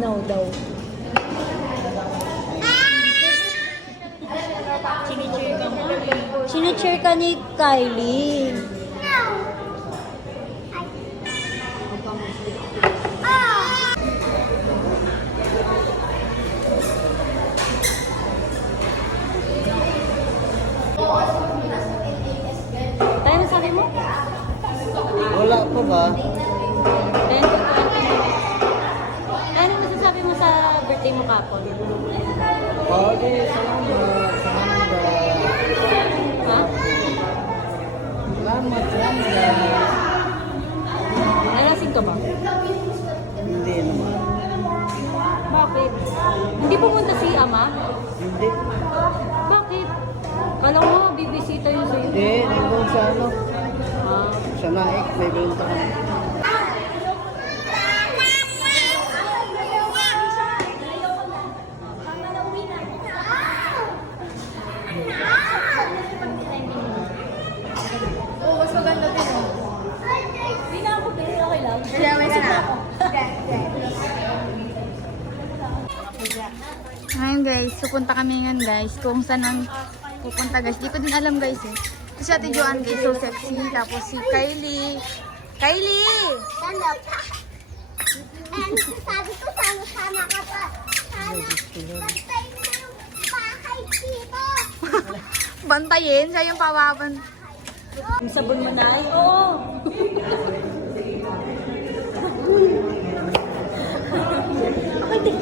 No daw. Sinicheer ka ni Kylie. Tayo na sabi mo? Wala pa ba? Ano masasabi mo sa birthday mo kapon? Okay, salamat. Ha? Salamat. Nalasing ka ba? Hindi naman. Bakit? Hindi pumunta si ama? Hindi. Bakit? Kala mo, bibisita yun sa'yo. Hindi, nandun sa ano. Ah. Sa Naik, may benta ka. Oo, mas maganda din oh. Hindi na ako, pero okay lang. Kaya may ka na. Ngayon guys, pupunta kami ngayon guys. Kung saan ang pupunta guys. Di ko din alam guys eh. Ito si Ate Joanne guys, so sexy. Tapos si Kylie. Kylie! Ano pa? And sabi ko, sama-sama ka pa. Bantay mo yung bahay dito. Bantayin, siya yung pawaban. Yung sabon mo na? Ay, oo. Okay,